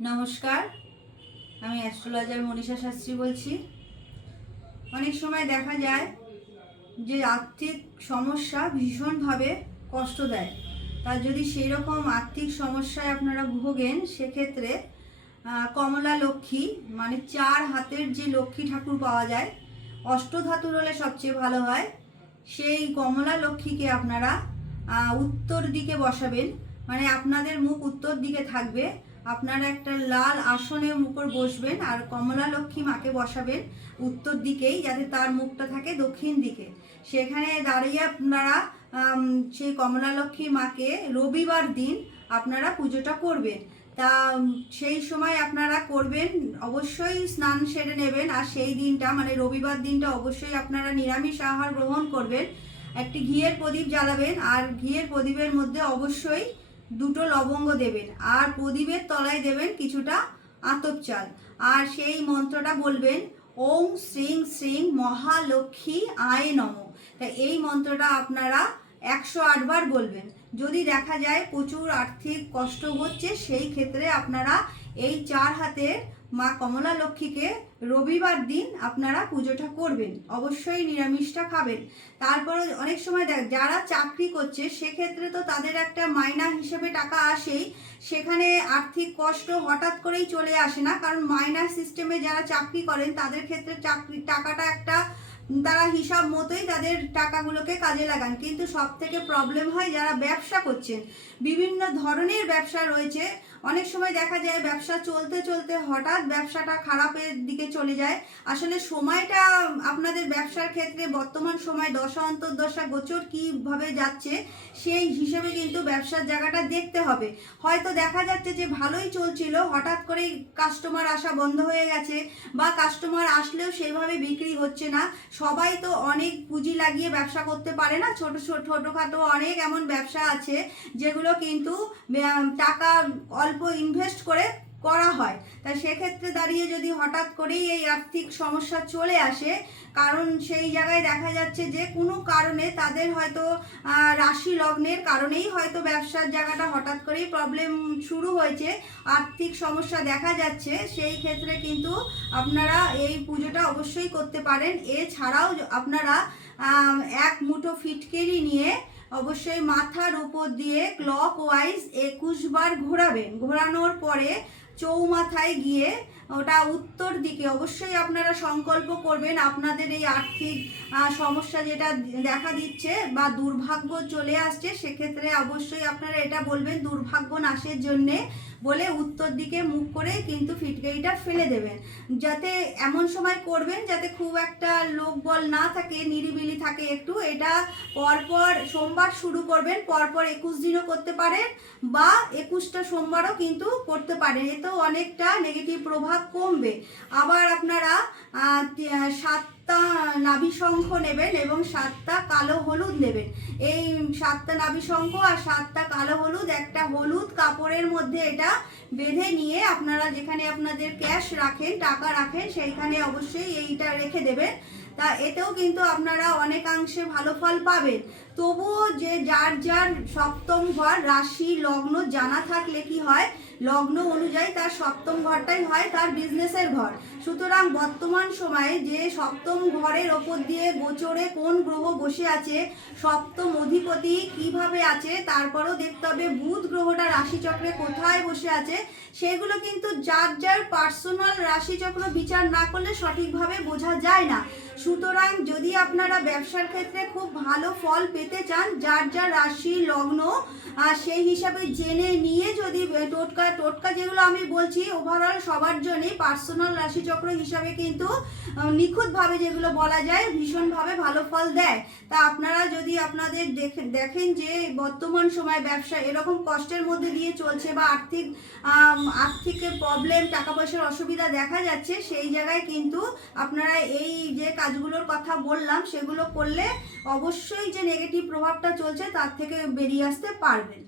নমস্কার, আমি অ্যাস্ট্রোলজার মনীষা শাস্ত্রী বলছি। অনেক সময় দেখা যায় যে আর্থিক সমস্যা ভীষণভাবে কষ্ট দেয়। তার যদি সেই রকম আর্থিক সমস্যায় আপনারা ভোগেন, সেক্ষেত্রে কমলা লক্ষ্মী মানে 4 হাতের যে লক্ষ্মী ঠাকুর পাওয়া যায়, অষ্টধাতুর হলে সবচেয়ে ভালো হয়। সেই কমলা লক্ষ্মীকে আপনারা উত্তর দিকে বসাবেন, মানে আপনাদের মুখ উত্তর দিকে থাকবে। আপনারা একটা লাল আসনের উপর বসবেন আর কমলা লক্ষ্মী মাকে বসাবেন উত্তর দিকেই, যাতে তার মুখটা থাকে দক্ষিণ দিকে। সেখানে দাঁড়িয়ে আপনারা সেই কমলা লক্ষ্মী মাকে রবিবার দিন আপনারা পুজোটা করবেন। তা সেই সময় আপনারা করবেন, অবশ্যই স্নান সেরে নেবেন। আর সেই দিনটা মানে রবিবার দিনটা অবশ্যই আপনারা নিরামিষ আহার গ্রহণ করবেন। একটি ঘিয়ের প্রদীপ জ্বালাবেন আর ঘিয়ের প্রদীপের মধ্যে অবশ্যই 2টো লবঙ্গ দেবেন আর প্রদীপের তলায় দেবেন কিছুটা আতপ চাল। আর সেই মন্ত্রটা বলবেন, ওম শ্রীং শ্রীং মহালক্ষ্মী আয় নমঃ। তা এই মন্ত্রটা আপনারা 108 বার বলবেন। যদি দেখা যায় প্রচুর আর্থিক কষ্ট হচ্ছে, সেই ক্ষেত্রে আপনারা এই 4 হাতের মা কমলা লক্ষ্মীকে রবিবার দিন আপনারা পুজোটা করবেন। অবশ্যই নিরামিষটা খাবেন। তারপরে অনেক সময় যারা চাকরি করছে, সেক্ষেত্রে তো তাদের একটা মাইনা হিসেবে টাকা আসেই। সেখানে আর্থিক কষ্ট হঠাৎ করেই চলে আসে না, কারণ মাইনা সিস্টেমে যারা চাকরি করেন তাদের ক্ষেত্রে টাকাটা একটা তারা হিসাব মতোই তাদের টাকাগুলোকে কাজে লাগান। কিন্তু সব থেকে প্রবলেম হয় যারা ব্যবসা করছেন। বিভিন্ন ধরনের ব্যবসা রয়েছে। অনেক সময় দেখা যায় ব্যবসা চলতে চলতে হঠাৎ ব্যবসাটা খারাপের দিকে চলে যায়। আসলে সময়টা আপনাদের ব্যবসার ক্ষেত্রে বর্তমান সময় দশা অন্তর্দশা গোচর কীভাবে যাচ্ছে, সেই হিসেবে কিন্তু ব্যবসার জায়গাটা দেখতে হবে। হয়তো দেখা যাচ্ছে যে ভালোই চলছিল, হঠাৎ করেই কাস্টমার আসা বন্ধ হয়ে গেছে, বা কাস্টমার আসলেও সেইভাবে বিক্রি হচ্ছে না। সবাই তো অনেক পুঁজি লাগিয়ে ব্যবসা করতে পারে না। ছোটোখাটো অনেক এমন ব্যবসা আছে যেগুলো কিন্তু টাকা অল্প ইনভেস্ট করে করা হয়। তাই সেক্ষেত্রে দাঁড়িয়ে যদি হঠাৎ করেই এই আর্থিক সমস্যা চলে আসে, কারণ সেই জায়গায় দেখা যাচ্ছে যে কোনো কারণে তাদের হয়তো রাশি লগ্নের কারণেই হয়তো ব্যবসার জায়গাটা হঠাৎ করেই প্রবলেম শুরু হয়েছে, আর্থিক সমস্যা দেখা যাচ্ছে, সেই ক্ষেত্রে কিন্তু আপনারা এই পুজোটা অবশ্যই করতে পারেন। এছাড়াও আপনারা 1 মুঠো ফিটকিরি নিয়ে অবশ্যই মাথার উপর দিয়ে ক্লক ওয়াইজ 21 বার ঘোরাবেন। ঘোরানোর পরে চৌমাথায় গিয়ে ওটা উত্তর দিকে অবশ্যই আপনারা সংকল্প করবেন, আপনাদের এই আর্থিক সমস্যা যেটা দেখা দিচ্ছে বা দুর্ভাগ্য চলে আসছে, সেক্ষেত্রে অবশ্যই আপনারা এটা বলবেন দুর্ভাগ্য নাশের জন্যে বলে উত্তর দিকে মুখ করে কিন্তু ফিটকিরিটা ফেলে দেবেন। যাতে এমন সময় করবেন যাতে খুব একটা লোকবল না থাকে, নিরিবিলি থাকে একটু। এটা পরপর সোমবার শুরু করবেন, পরপর 21 দিনও করতে পারেন বা 21টা সোমবারও কিন্তু করতে পারেন। এতেও অনেকটা নেগেটিভ প্রভাব কমবে। আবার আপনারা 7টা নাভি শঙ্খ নেবেন এবং 7টা কালো হলুদ নেবেন। এই 7টা নাভি শঙ্খ আর 7টা কালো হলুদ একটা হলুদ কাপড়ের মধ্যে এটা বেঁধে নিয়ে আপনারা যেখানে আপনাদের ক্যাশ রাখেন, টাকা রাখেন, সেইখানে অবশ্যই এইটা রেখে দেবেন। তা এতেও কিন্তু আপনারা অনেকাংশে ভালো ফল পাবেন। তবুও যে যার যার সপ্তম ঘর রাশি লগ্ন জানা থাকলে কি হয়, লগ্ন অনুযায়ী তার সপ্তম ঘরটাই হয় তার বিজনেসের ঘর। সুতরাং বর্তমান সময়ে যে সপ্তম ঘরের ওপর দিয়ে গোচরে কোন গ্রহ বসে আছে, সপ্তম অধিপতি কিভাবে আছে, তারপরও দেখতে হবে বুধ গ্রহটা রাশিচক্রে কোথায় বসে আছে। সেগুলো কিন্তু যার যার পার্সোনাল রাশিচক্র বিচার না করলে সঠিকভাবে বোঝা যায় না। সুতরাং যদি আপনারা ব্যবসার ক্ষেত্রে খুব ভালো ফল পেতে চান, যার যার রাশি লগ্ন সেই হিসাবে জেনে নিয়ে যদি টোটকা যেগুলো আমি বলছি ওভারঅল সবার জন্যই পার্সোনাল রাশিচক্র হিসাবে কিন্তু নিখুঁতভাবে যেগুলো বলা যায় ভীষণভাবে ভালো ফল দেয়। তা আপনারা যদি আপনাদের দেখেন যে বর্তমান সময় ব্যবসা এরকম কষ্টের মধ্যে দিয়ে চলছে বা আর্থিক প্রবলেম, টাকা পয়সার অসুবিধা দেখা যাচ্ছে, সেই জায়গায় কিন্তু আপনারা এই যে কাজগুলোর কথা বললাম সেগুলো করলে অবশ্যই যে নেগেটিভ প্রভাবটা চলছে তার থেকে বেরিয়ে আসতে পারবেন।